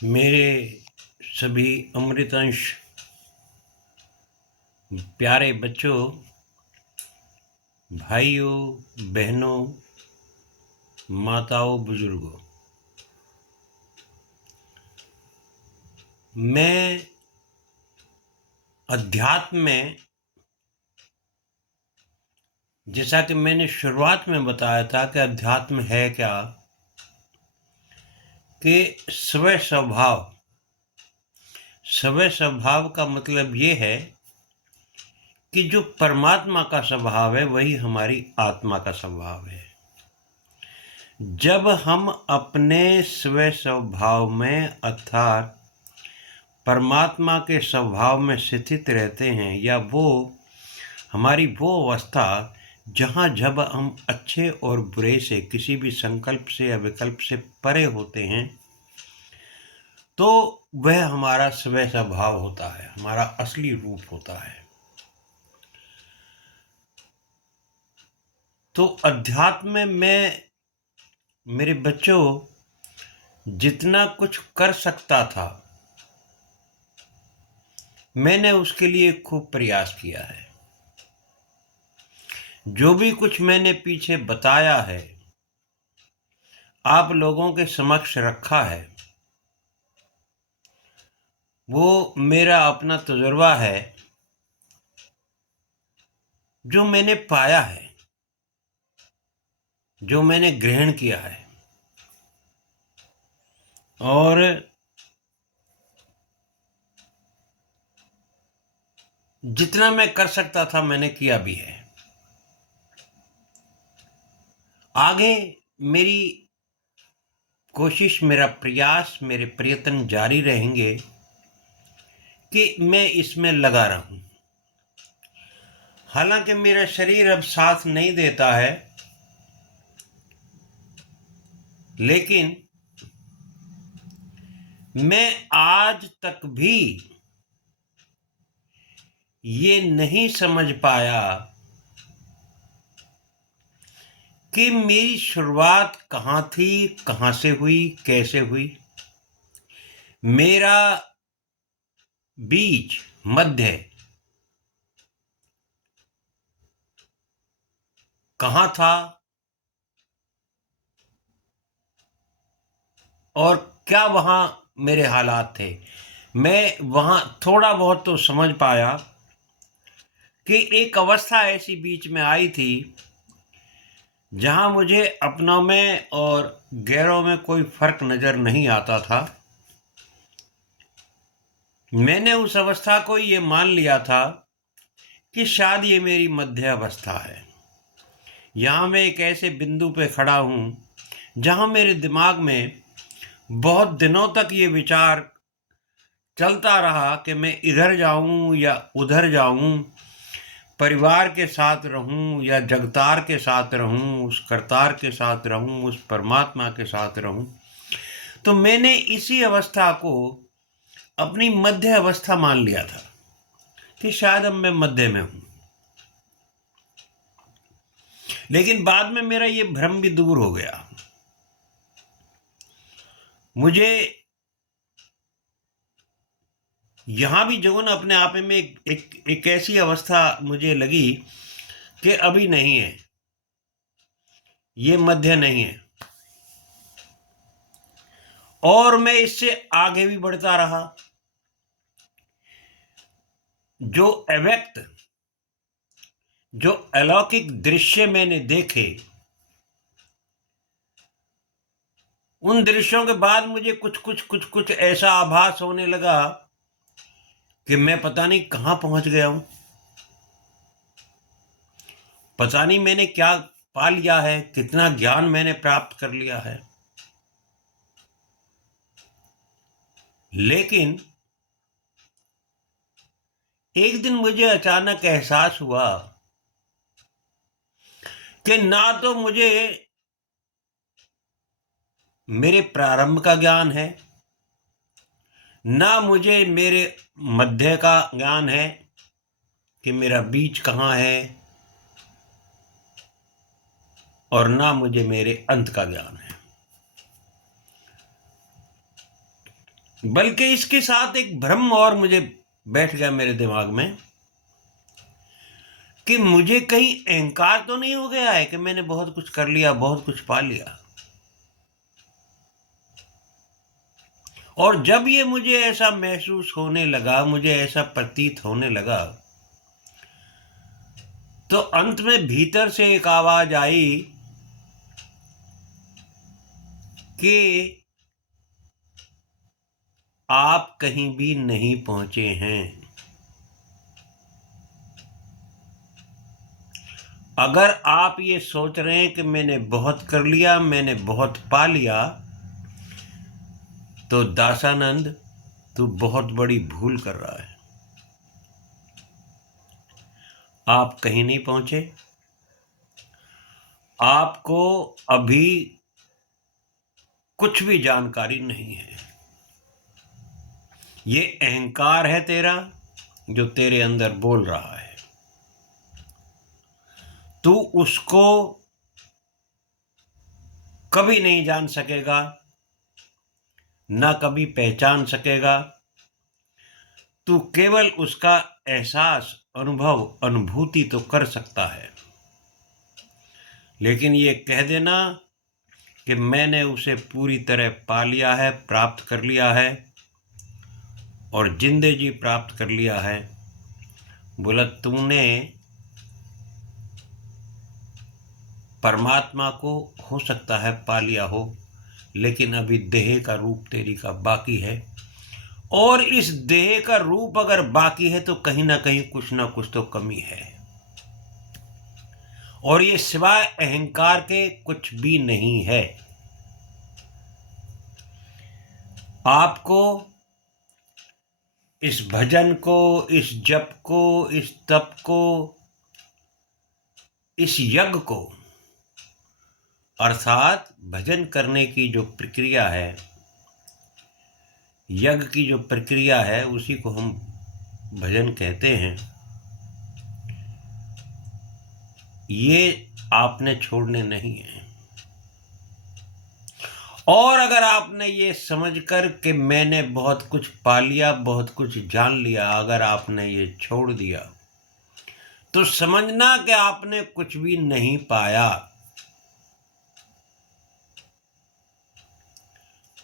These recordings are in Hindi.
मेरे सभी अमृतंश प्यारे बच्चों, भाइयों, बहनों, माताओं, बुजुर्गों, मैं अध्यात्म में, जैसा कि मैंने शुरुआत में बताया था कि अध्यात्म है क्या, कि स्व स्वभाव का मतलब ये है कि जो परमात्मा का स्वभाव है वही हमारी आत्मा का स्वभाव है। जब हम अपने स्व स्वभाव में अर्थात परमात्मा के स्वभाव में स्थित रहते हैं, या वो हमारी वो अवस्था जहाँ जब हम अच्छे और बुरे से, किसी भी संकल्प से या विकल्प से परे होते हैं, तो वह हमारा स्व स्वभाव होता है, हमारा असली रूप होता है। तो अध्यात्म में मैं, मेरे बच्चों, जितना कुछ कर सकता था मैंने उसके लिए खूब प्रयास किया है। जो भी कुछ मैंने पीछे बताया है, आप लोगों के समक्ष रखा है, वो मेरा अपना तजुर्बा है, जो मैंने पाया है, जो मैंने ग्रहण किया है, और जितना मैं कर सकता था मैंने किया भी है। आगे मेरी कोशिश, मेरा प्रयास, मेरे प्रयत्न जारी रहेंगे कि मैं इसमें लगा रहूं। हालांकि मेरा शरीर अब साथ नहीं देता है, लेकिन मैं आज तक भी ये नहीं समझ पाया कि मेरी शुरुआत कहाँ थी, कहाँ से हुई, कैसे हुई। मेरा बीच, मध्य कहाँ था और क्या वहाँ मेरे हालात थे। मैं वहाँ थोड़ा बहुत तो समझ पाया कि एक अवस्था ऐसी बीच में आई थी जहाँ मुझे अपनों में और गैरों में कोई फर्क नज़र नहीं आता था। मैंने उस अवस्था को ये मान लिया था कि शायद ये मेरी मध्य अवस्था है। यहाँ मैं एक ऐसे बिंदु पे खड़ा हूँ जहाँ मेरे दिमाग में बहुत दिनों तक ये विचार चलता रहा कि मैं इधर जाऊँ या उधर जाऊँ, परिवार के साथ रहूं या जगतार के साथ रहूं, उस करतार के साथ रहूं, उस परमात्मा के साथ रहूं। तो मैंने इसी अवस्था को अपनी मध्य अवस्था मान लिया था कि शायद अब मैं मध्य में हूं। लेकिन बाद में मेरा ये भ्रम भी दूर हो गया। मुझे यहाँ भी जो ना अपने आप में एक ऐसी अवस्था मुझे लगी कि अभी नहीं है, ये मध्य नहीं है, और मैं इससे आगे भी बढ़ता रहा। जो अव्यक्त, जो अलौकिक दृश्य मैंने देखे, उन दृश्यों के बाद मुझे कुछ ऐसा आभास होने लगा कि मैं पता नहीं कहां पहुंच गया हूं। पता नहीं मैंने क्या पा लिया है, कितना ज्ञान मैंने प्राप्त कर लिया है। लेकिन एक दिन मुझे अचानक एहसास हुआ कि ना तो मुझे मेरे प्रारंभ का ज्ञान है, ना मुझे मेरे मध्य का ज्ञान है कि मेरा बीच कहाँ है, और ना मुझे मेरे अंत का ज्ञान है। बल्कि इसके साथ एक भ्रम और मुझे बैठ गया मेरे दिमाग में कि मुझे कहीं अहंकार तो नहीं हो गया है कि मैंने बहुत कुछ कर लिया, बहुत कुछ पा लिया। और जब ये मुझे ऐसा महसूस होने लगा, मुझे ऐसा प्रतीत होने लगा, तो अंत में भीतर से एक आवाज आई कि आप कहीं भी नहीं पहुंचे हैं। अगर आप ये सोच रहे हैं कि मैंने बहुत कर लिया, मैंने बहुत पा लिया, तो दासानंद तू बहुत बड़ी भूल कर रहा है। आप कहीं नहीं पहुंचे। आपको अभी कुछ भी जानकारी नहीं है। ये अहंकार है तेरा जो तेरे अंदर बोल रहा है। तू उसको कभी नहीं जान सकेगा, ना कभी पहचान सकेगा। तू केवल उसका एहसास, अनुभव, अनुभूति तो कर सकता है, लेकिन ये कह देना कि मैंने उसे पूरी तरह पा लिया है, प्राप्त कर लिया है और जिंदे जी प्राप्त कर लिया है, बोला तूने परमात्मा को हो सकता है पा लिया हो, लेकिन अभी देह का रूप तेरी का बाकी है। और इस देह का रूप अगर बाकी है तो कहीं ना कहीं कुछ ना कुछ तो कमी है। और ये सिवाय अहंकार के कुछ भी नहीं है। आपको इस भजन को, इस जप को, इस तप को, इस यज्ञ को, अर्थात भजन करने की जो प्रक्रिया है, यज्ञ की जो प्रक्रिया है, उसी को हम भजन कहते हैं। ये आपने छोड़ने नहीं है। और अगर आपने ये समझकर कि मैंने बहुत कुछ पा लिया, बहुत कुछ जान लिया, अगर आपने ये छोड़ दिया, तो समझना कि आपने कुछ भी नहीं पाया।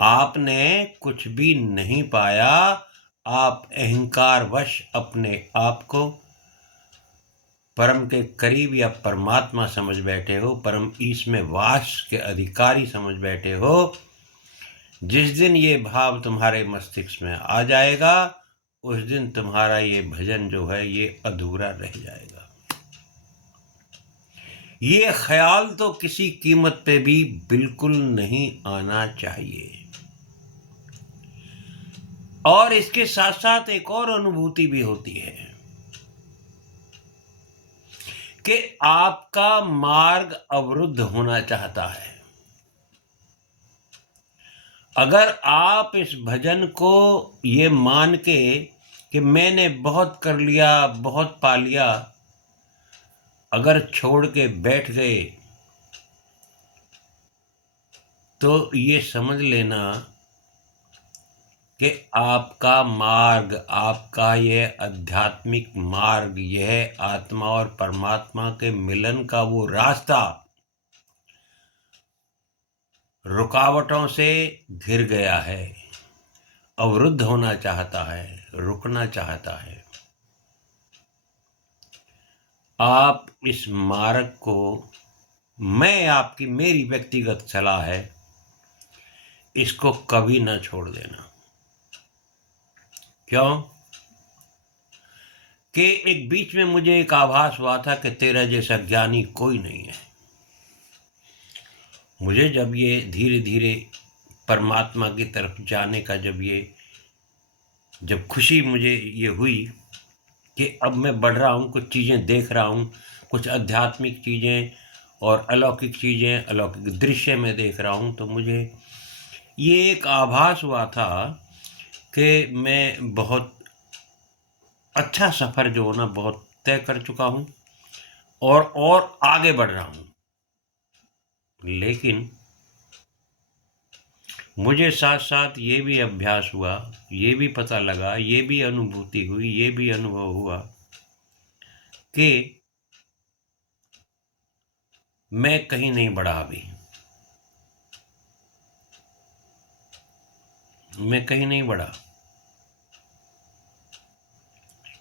आपने कुछ भी नहीं पाया। आप अहंकारवश अपने आप को परम के करीब या परमात्मा समझ बैठे हो, परम ईश में वास के अधिकारी समझ बैठे हो। जिस दिन ये भाव तुम्हारे मस्तिष्क में आ जाएगा, उस दिन तुम्हारा ये भजन जो है ये अधूरा रह जाएगा। ये ख्याल तो किसी कीमत पे भी बिल्कुल नहीं आना चाहिए। और इसके साथ साथ एक और अनुभूति भी होती है कि आपका मार्ग अवरुद्ध होना चाहता है। अगर आप इस भजन को ये मान के कि मैंने बहुत कर लिया, बहुत पा लिया, अगर छोड़ के बैठ गए, तो ये समझ लेना कि आपका मार्ग, आपका यह आध्यात्मिक मार्ग, यह आत्मा और परमात्मा के मिलन का वो रास्ता रुकावटों से घिर गया है, अवरुद्ध होना चाहता है, रुकना चाहता है। आप इस मार्ग को, मेरी व्यक्तिगत सलाह है, इसको कभी ना छोड़ देना। क्यों? कि एक बीच में मुझे एक आभास हुआ था कि तेरा जैसा ज्ञानी कोई नहीं है। मुझे जब ये धीरे धीरे परमात्मा की तरफ जाने का जब खुशी मुझे ये हुई कि अब मैं बढ़ रहा हूँ, कुछ चीज़ें देख रहा हूँ, कुछ आध्यात्मिक चीज़ें और अलौकिक चीज़ें, अलौकिक दृश्य में देख रहा हूँ, तो मुझे ये एक आभास हुआ था कि मैं बहुत अच्छा सफ़र जो ना बहुत तय कर चुका हूँ और आगे बढ़ रहा हूँ। लेकिन मुझे साथ साथ ये भी अभ्यास हुआ, ये भी पता लगा, ये भी अनुभूति हुई, ये भी अनुभव हुआ कि मैं कहीं नहीं बढ़ा अभी, मैं कहीं नहीं बढ़ा।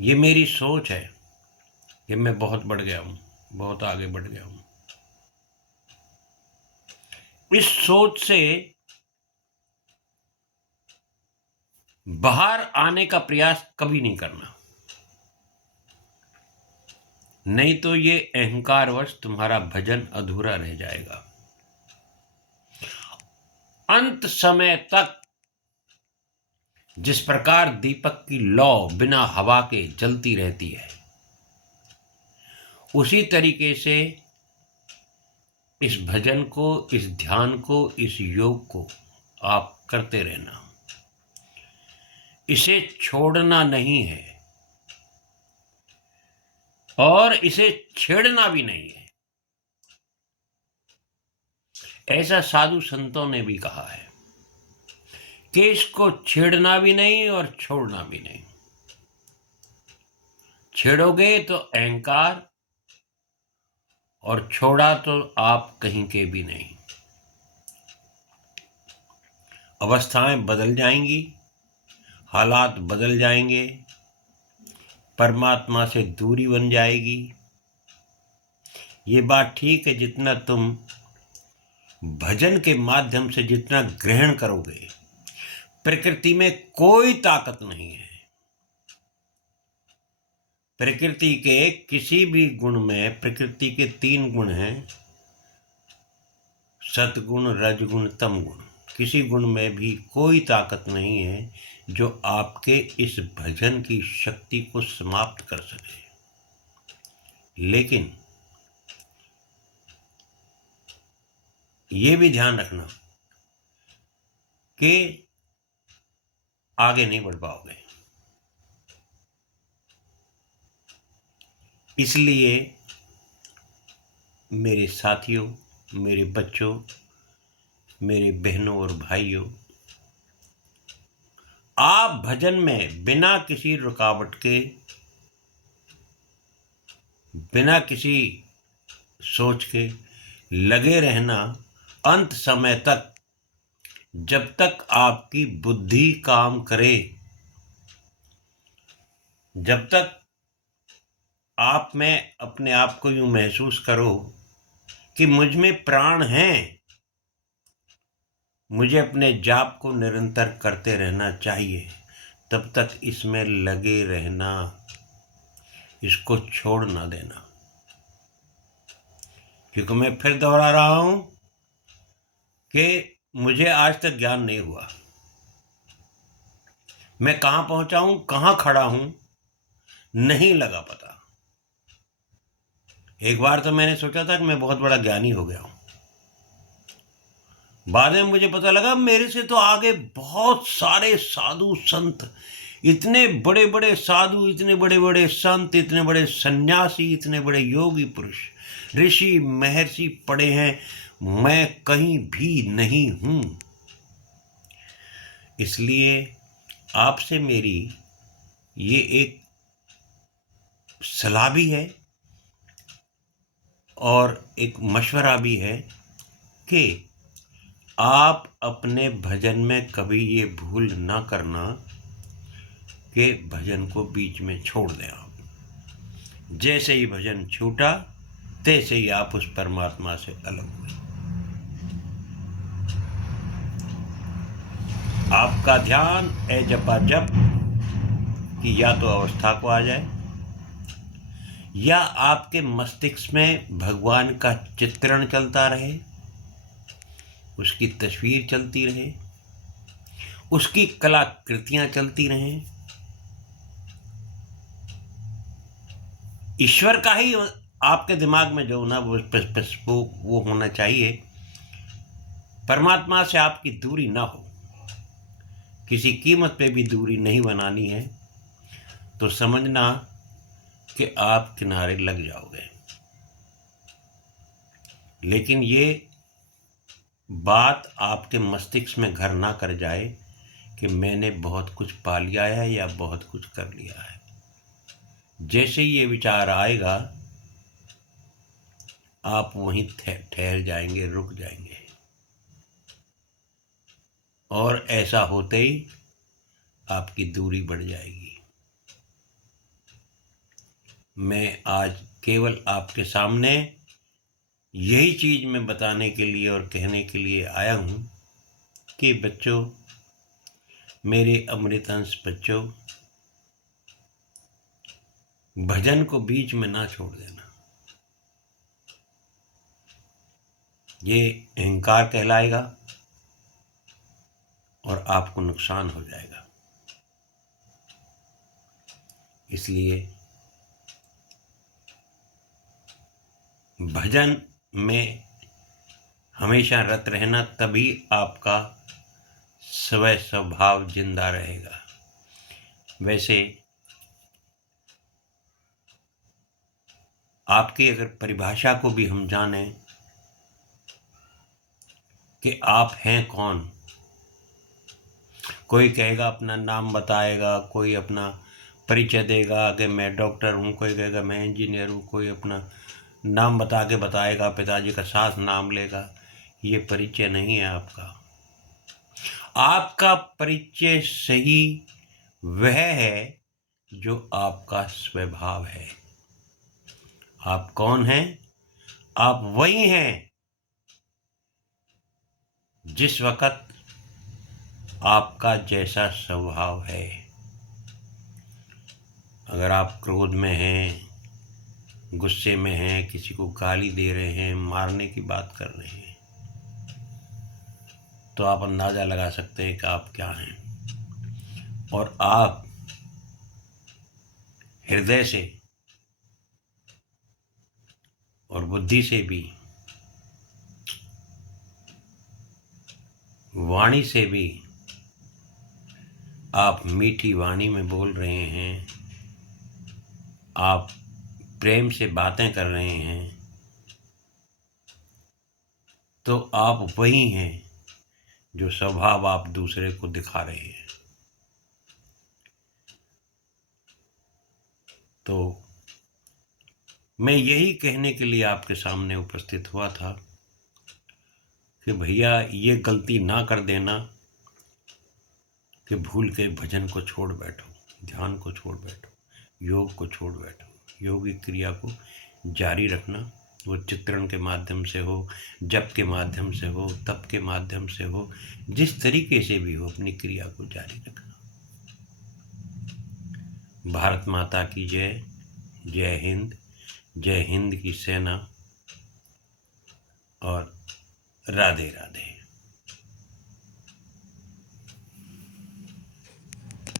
ये मेरी सोच है कि मैं बहुत बढ़ गया हूँ, बहुत आगे बढ़ गया हूँ। इस सोच से बाहर आने का प्रयास कभी नहीं करना, नहीं तो ये अहंकारवश तुम्हारा भजन अधूरा रह जाएगा। अंत समय तक जिस प्रकार दीपक की लौ बिना हवा के जलती रहती है, उसी तरीके से इस भजन को, इस ध्यान को, इस योग को आप करते रहना। इसे छोड़ना नहीं है और इसे छेड़ना भी नहीं है। ऐसा साधु संतों ने भी कहा है कि इसको छेड़ना भी नहीं और छोड़ना भी नहीं। छेड़ोगे तो अहंकार और छोड़ा तो आप कहीं के भी नहीं। अवस्थाएं बदल जाएंगी, हालात बदल जाएंगे, परमात्मा से दूरी बन जाएगी। ये बात ठीक है, जितना तुम भजन के माध्यम से जितना ग्रहण करोगे, प्रकृति में कोई ताकत नहीं है। प्रकृति के किसी भी गुण में, प्रकृति के 3 गुण हैं, सतगुण, रजगुण, तमगुण। किसी गुण में भी कोई ताकत नहीं है जो आपके इस भजन की शक्ति को समाप्त कर सके। लेकिन ये भी ध्यान रखना कि आगे नहीं बढ़ पाओगे। इसलिए मेरे साथियों, मेरे बच्चों, मेरे बहनों और भाइयों, आप भजन में बिना किसी रुकावट के, बिना किसी सोच के लगे रहना अंत समय तक, जब तक आपकी बुद्धि काम करे, जब तक आप में अपने आप को यूं महसूस करो कि मुझ में प्राण हैं, मुझे अपने जाप को निरंतर करते रहना चाहिए, तब तक इसमें लगे रहना, इसको छोड़ ना देना। क्योंकि मैं फिर दोहरा रहा हूं कि मुझे आज तक ज्ञान नहीं हुआ। मैं कहां पहुंचा हूं, कहां खड़ा हूं, नहीं लगा पता। एक बार तो मैंने सोचा था कि मैं बहुत बड़ा ज्ञानी हो गया हूं। बाद में मुझे पता लगा मेरे से तो आगे बहुत सारे साधु संत, इतने बड़े बड़े साधु, इतने बड़े बड़े संत, इतने बड़े सन्यासी, इतने बड़े योगी पुरुष, ऋषि महर्षि पड़े हैं। मैं कहीं भी नहीं हूं। इसलिए आपसे मेरी ये एक सलाह भी है और एक मशवरा भी है कि आप अपने भजन में कभी ये भूल ना करना कि भजन को बीच में छोड़ दें। आप जैसे ही भजन छूटा, तैसे ही आप उस परमात्मा से अलग हुए। आपका ध्यान जपा जप की या तो अवस्था को आ जाए, या आपके मस्तिष्क में भगवान का चित्रण चलता रहे, उसकी तस्वीर चलती रहे, उसकी कलाकृतियां चलती रहें। ईश्वर का ही आपके दिमाग में जो ना वो होना चाहिए। परमात्मा से आपकी दूरी ना हो, किसी कीमत पे भी दूरी नहीं बनानी है, तो समझना कि आप किनारे लग जाओगे। लेकिन ये बात आपके मस्तिष्क में घर ना कर जाए कि मैंने बहुत कुछ पा लिया है या बहुत कुछ कर लिया है। जैसे ही ये विचार आएगा, आप वहीं ठहर जाएंगे, रुक जाएंगे, और ऐसा होते ही आपकी दूरी बढ़ जाएगी। मैं आज केवल आपके सामने यही चीज़ मैं बताने के लिए और कहने के लिए आया हूँ कि बच्चों, मेरे अमृतंश बच्चों, भजन को बीच में ना छोड़ देना। ये अहंकार कहलाएगा और आपको नुकसान हो जाएगा। इसलिए भजन में हमेशा रत रहना, तभी आपका स्वभाव जिंदा रहेगा। वैसे आपकी अगर परिभाषा को भी हम जानें कि आप हैं कौन, कोई कहेगा अपना नाम बताएगा, कोई अपना परिचय देगा कि मैं डॉक्टर हूँ, कोई कहेगा मैं इंजीनियर हूँ, कोई अपना नाम बता के बताएगा, पिताजी का साथ नाम लेगा। ये परिचय नहीं है आपका। आपका परिचय सही वह है जो आपका स्वभाव है। आप कौन हैं? आप वही हैं जिस वक़्त आपका जैसा स्वभाव है। अगर आप क्रोध में हैं, गुस्से में हैं, किसी को गाली दे रहे हैं, मारने की बात कर रहे हैं, तो आप अंदाज़ा लगा सकते हैं कि आप क्या हैं। और आप हृदय से और बुद्धि से भी, वाणी से भी आप मीठी वाणी में बोल रहे हैं, आप प्रेम से बातें कर रहे हैं, तो आप वही हैं जो स्वभाव आप दूसरे को दिखा रहे हैं। तो मैं यही कहने के लिए आपके सामने उपस्थित हुआ था कि भैया, ये गलती ना कर देना कि भूल के भजन को छोड़ बैठो, ध्यान को छोड़ बैठो, योग को छोड़ बैठो। योगिक क्रिया को जारी रखना, वो चित्रण के माध्यम से हो, जप के माध्यम से हो, तप के माध्यम से हो, जिस तरीके से भी हो, अपनी क्रिया को जारी रखना। भारत माता की जय। जय हिंद। जय हिंद की सेना। और राधे राधे।